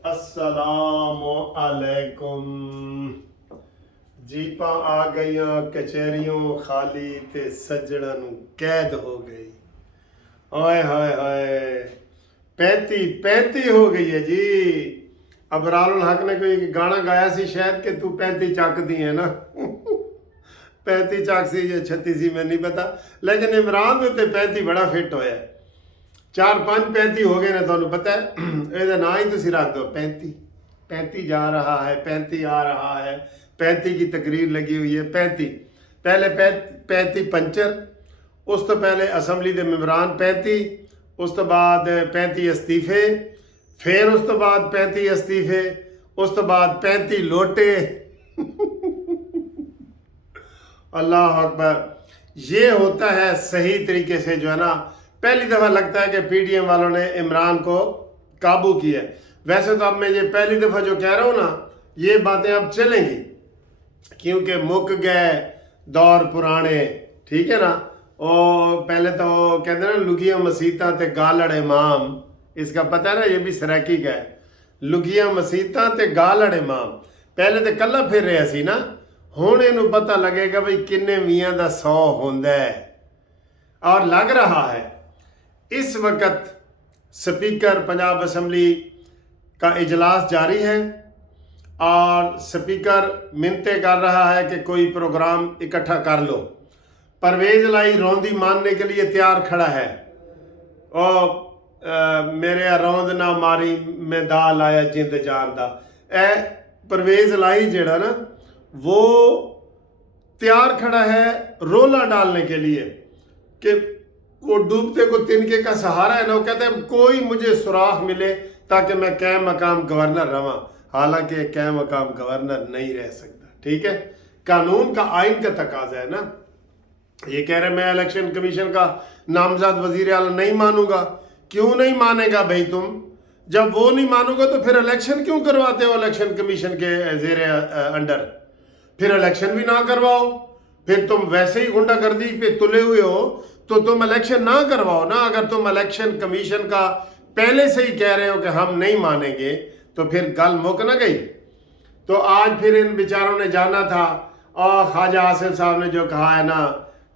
अस्सलाम अलैकुम। जीपां आ गईयां कचहरियों खाली ते सज्जणा नूं कैद हो गई। हाय हाय हाय, 35 हो गई है जी। अबरारुल हक ने कोई गाना गाया सी शायद कि तू 35 ਚੱਕਦੀ है ना 35 ਚੱਕ ਸੀ ਜਾਂ 36 ਸੀ ਮੈਨੂੰ ਨਹੀਂ ਪਤਾ, ਲੇਕਿਨ ਇਮਰਾਨ ਦੇ ਉੱਤੇ 35 ਬੜਾ ਫਿੱਟ ਹੋਇਆ। 4-5 35 ਹੋ ਗਏ ਨੇ, ਤੁਹਾਨੂੰ ਪਤਾ ਹੈ। ਇਹਦਾ ਨਾਂ ही ਤੁਸੀਂ ਰੱਖ दो 35। 35 जा रहा है, 35 आ रहा है, 35 की तकरीर लगी हुई है। 35 पहले 35 पंचर, उस तो पहले असम्बली के मेंबरान 35, उस तो बाद 35 अस्तीफे, फिर उस तो बाद 35 अस्तीफे, उस तो बाद 35 लोटे। अल्लाह अकबर। ये होता है सही तरीके से, जो है ना, पहली दफ़ा लगता है कि पीडीएम वालों ने इमरान को काबू किया। वैसे तो अब मैं ये पहली दफ़ा जो कह रहा हूँ ना, ये बातें अब चलेंगी क्योंकि मुक गए दौर पुराने, ठीक है ना। और पहले तो कहते हैं ना लुगिया मसीता ते गालड़ इमाम, इसका पता है ना, ये भी सराकी का है। लुगिया मसीता ते गालड़ इमाम, पहले तो कल्ला फिर रहा सी ना, हुण इहनूं पता लगेगा भाई किन्ने मियाँ दा 100 होंदा है। और लग रहा है इस वक्त स्पीकर पंजाब असम्बली का इजलास जारी है और स्पीकर मिन्नतें कर रहा है कि कोई प्रोग्राम इकट्ठा कर लो। परवेज लाई रौंदी मानने के लिए तैयार खड़ा है। और मेरे रौंद ना मारी मैं दाल आया जिंद जान दा। ए परवेज लाई जेड़ा ना, वो तैयार खड़ा है रोला डालने के लिए कि वो डूबते को तिनके का सहारा है ना। वो कहते हैं कोई मुझे सुराख मिले ताकि मैं कै मकाम गवर्नर रहा। हालांकि कै मकाम गवर्नर नहीं रह सकता, ठीक है। कानून का, आइन का तकाजा है ना। ये कह रहे मैं इलेक्शन कमीशन का नामजद वजीर आला नहीं मानूंगा। क्यों नहीं मानेगा भाई तुम? जब वो नहीं मानोगे तो फिर इलेक्शन क्यों करवाते हो इलेक्शन कमीशन के जेर अंडर? फिर इलेक्शन भी ना करवाओ। फिर तुम वैसे ही गुंडागर्दी पे तुले हुए हो तो तुम इलेक्शन ना करवाओ ना। अगर तुम इलेक्शन कमीशन का पहले से ही कह रहे हो कि हम नहीं मानेंगे तो फिर गल मुक ना गई। तो आज फिर इन बेचारों ने जाना था और ख्वाजा आसिफ साहब ने जो कहा है ना,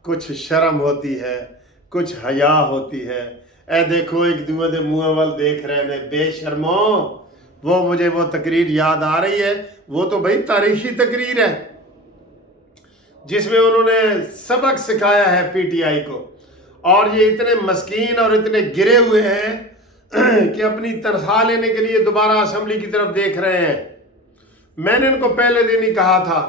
कुछ शर्म होती है, कुछ हया होती है। ए देखो एक दूए दे मुँह वाल देख रहे ने बेशर्मो। वो मुझे वो तकरीर याद आ रही है। वो तो भाई तारीखी तकरीर है जिसमें उन्होंने सबक सिखाया है पीटीआई को। और ये इतने मस्कीन और इतने गिरे हुए हैं कि अपनी तनख्वाह लेने के लिए दोबारा असेंबली की तरफ देख रहे हैं। मैंने इनको पहले दिन ही कहा था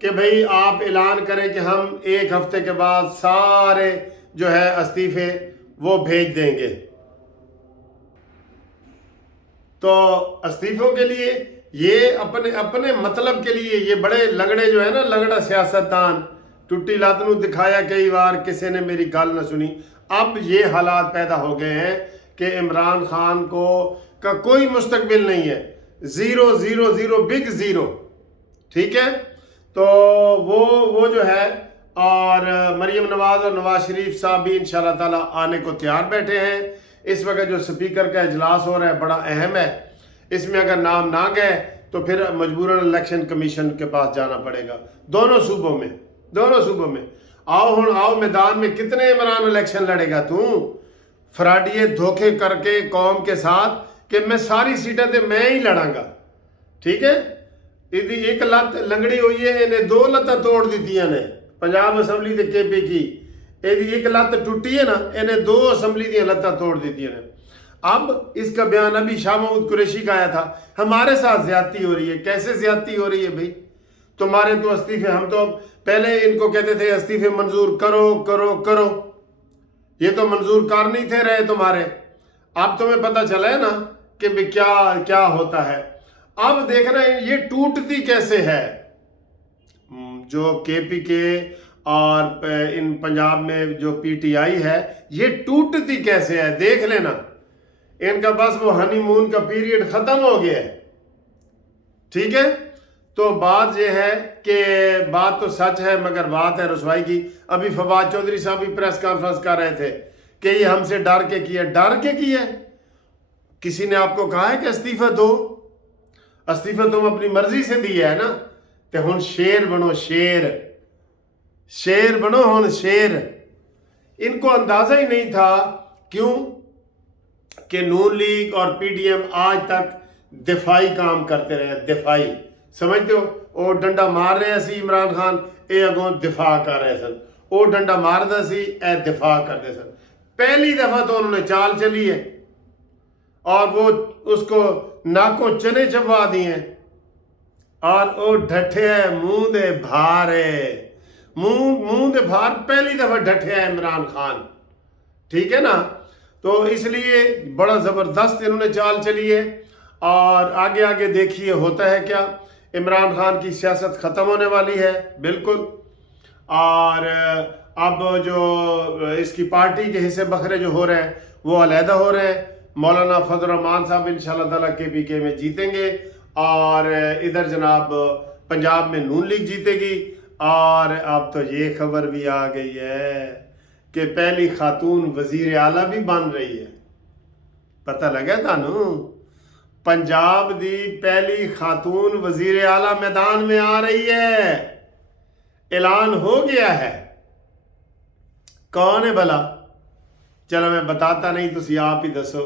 कि भाई आप ऐलान करें कि हम एक हफ्ते के बाद सारे जो है इस्तीफे वो भेज देंगे। तो इस्तीफों के लिए ये अपने अपने मतलब के लिए ये बड़े लंगड़े जो है ना, लंगड़ा सियासतदान, टुट्टी लात नूं दिखाया कई बार, किसी ने मेरी गल न सुनी। अब ये हालात पैदा हो गए हैं कि इमरान खान को का कोई मुस्तकबिल नहीं है। 0 0 0 बिग 0, ठीक है। तो वो जो है, और मरीम नवाज और नवाज शरीफ साहब भी इंशाल्लाह ताला आने को तैयार बैठे हैं। इस वक्त जो स्पीकर का इजलास हो रहा है बड़ा अहम है। इसमें अगर नाम ना गए तो फिर मजबूरन इलेक्शन कमीशन के पास जाना पड़ेगा। दोनों सूबों में आओ मैदान में। कितने इमरान इलेक्शन लड़ेगा तू? फ्राडिये धोखे करके कौम के साथ कि मैं सारी सीटें तो मैं ही लड़ांगा, ठीक है। इहदी एक लत लंगड़ी हुई है, इन्हें 2 लत्तां तोड़ दित्तियां ने पंजाब असम्बली ते केपी की। इहदी एक लत टुटी है ना, इन्हें 2 असम्बली दी लत्तां तोड़ दित्तियां ने। अब इसका बयान अभी शाह महमूद कुरैशी का आया था, हमारे साथ ज्यादती हो रही है। कैसे ज्यादती हो रही है भाई? तुम्हारे तो इस्तीफे, हम तो पहले इनको कहते थे इस्तीफे मंजूर करो करो करो, ये तो मंजूर कर नहीं थे रहे तुम्हारे। अब तुम्हें पता चला है ना कि भाई क्या क्या होता है। अब देख रहे हैं ये टूटती कैसे है। जो केपी के और इन पंजाब में जो पीटीआई है, ये टूटती कैसे है देख लेना। इनका बस वो हनीमून का पीरियड खत्म हो गया है, ठीक है। तो बात ये है कि बात तो सच है मगर बात है रसवाई की। अभी फवाद चौधरी साहब भी प्रेस कॉन्फ्रेंस कर रहे थे कि ये हमसे डर के किया। डर के किया? किसी ने आपको कहा है कि इस्तीफा दो? استعفا تم اپنی مرضی سے دیا ہے نا، تو ہن شیر بنو، شیر بنو ہن شیر۔ ان کو اندازہ ہی نہیں تھا، کیوں کہ نون لیگ اور پی ڈی ایم آج تک دفاعی کام کرتے رہے، دفاعی، سمجھتے ہو؟ وہ ڈنڈا مار رہے سی عمران خان، اے اگوں دفاع کر رہے سن، وہ ڈنڈا ماردا سی، اے دفاع کرتے سن۔ پہلی دفعہ تو انہوں نے چال چلی ہے اور وہ اس کو ناکوں چنے چبوا دیے ہیں، اور وہ ڈھٹے ہے منہ دے بھار ہے، منہ دے بھار پہلی دفعہ ڈھٹے ہے عمران خان، ٹھیک ہے نا؟ تو اس لیے بڑا زبردست انہوں نے چال چلی ہے، اور آگے آگے دیکھیے ہوتا ہے کیا۔ عمران خان کی سیاست ختم ہونے والی ہے بالکل، اور اب جو اس کی پارٹی کے حصے بکھرے جو ہو رہے ہیں وہ علیحدہ ہو رہے ہیں۔ مولانا فضل الرحمان صاحب انشاءاللہ تعالیٰ کے پی کے میں جیتیں گے، اور ادھر جناب پنجاب میں نون لیگ جیتے گی، اور اب تو یہ خبر بھی آ گئی ہے کہ پہلی خاتون وزیر اعلیٰ بھی بن رہی ہے۔ پتہ لگا تانوں؟ پنجاب دی پہلی خاتون وزیر اعلیٰ میدان میں آ رہی ہے، اعلان ہو گیا ہے۔ کون ہے بھلا؟ چلو میں بتاتا نہیں، تسی آپ ہی دسو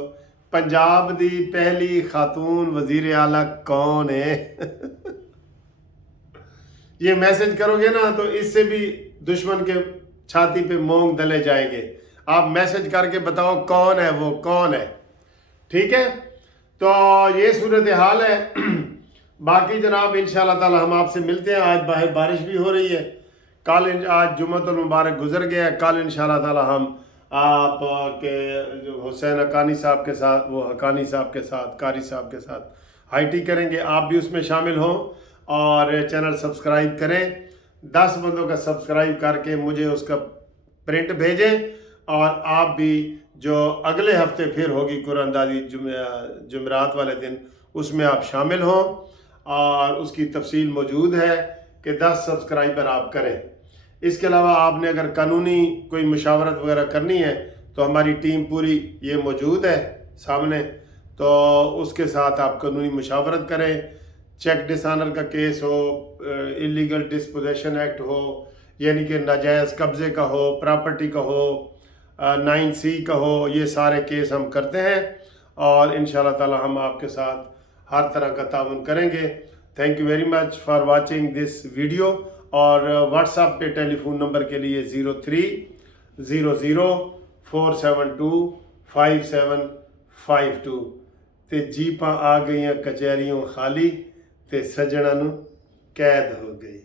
پنجاب دی پہلی خاتون وزیر اعلیٰ کون ہے؟ یہ میسج کرو گے نا تو اس سے بھی دشمن کے چھاتی پہ مونگ دلے جائیں گے۔ آپ میسج کر کے بتاؤ کون ہے، وہ کون ہے، ٹھیک ہے؟ تو یہ صورتحال ہے۔ باقی جناب انشاءاللہ تعالی ہم آپ سے ملتے ہیں۔ آج باہر بارش بھی ہو رہی ہے، آج جمعۃ المبارک گزر گیا ہے، کل انشاءاللہ تعالی ہم آپ کے جو حسین حقانی صاحب کے ساتھ، وہ حقانی صاحب کے ساتھ، قاری صاحب کے ساتھ ہائی ٹی کریں گے۔ آپ بھی اس میں شامل ہوں اور چینل سبسکرائب کریں۔ 10 بندوں کا سبسکرائب کر کے مجھے اس کا پرنٹ بھیجیں، اور آپ بھی جو اگلے ہفتے پھر ہوگی قرآن اندازی جمعرات والے دن، اس میں آپ شامل ہوں، اور اس کی تفصیل موجود ہے کہ 10 سبسکرائبر آپ کریں۔ اس کے علاوہ آپ نے اگر قانونی کوئی مشاورت وغیرہ کرنی ہے تو ہماری ٹیم پوری یہ موجود ہے سامنے، تو اس کے ساتھ آپ قانونی مشاورت کریں۔ چیک ڈس آنر کا کیس ہو، انلیگل ڈسپوزیشن ایکٹ ہو، یعنی کہ ناجائز قبضے کا ہو، پراپرٹی کا ہو، 9C کا ہو، یہ سارے کیس ہم کرتے ہیں، اور انشاءاللہ تعالی ہم آپ کے ساتھ ہر طرح کا تعاون کریں گے۔ Thank you very much for watching this video, اور واٹس ایپ پہ ٹیلی فون نمبر کے لیے 0300472552 تے جیپاں آ گئیاں کچہریوں خالی، تے سجناں نوں قید ہو گئی۔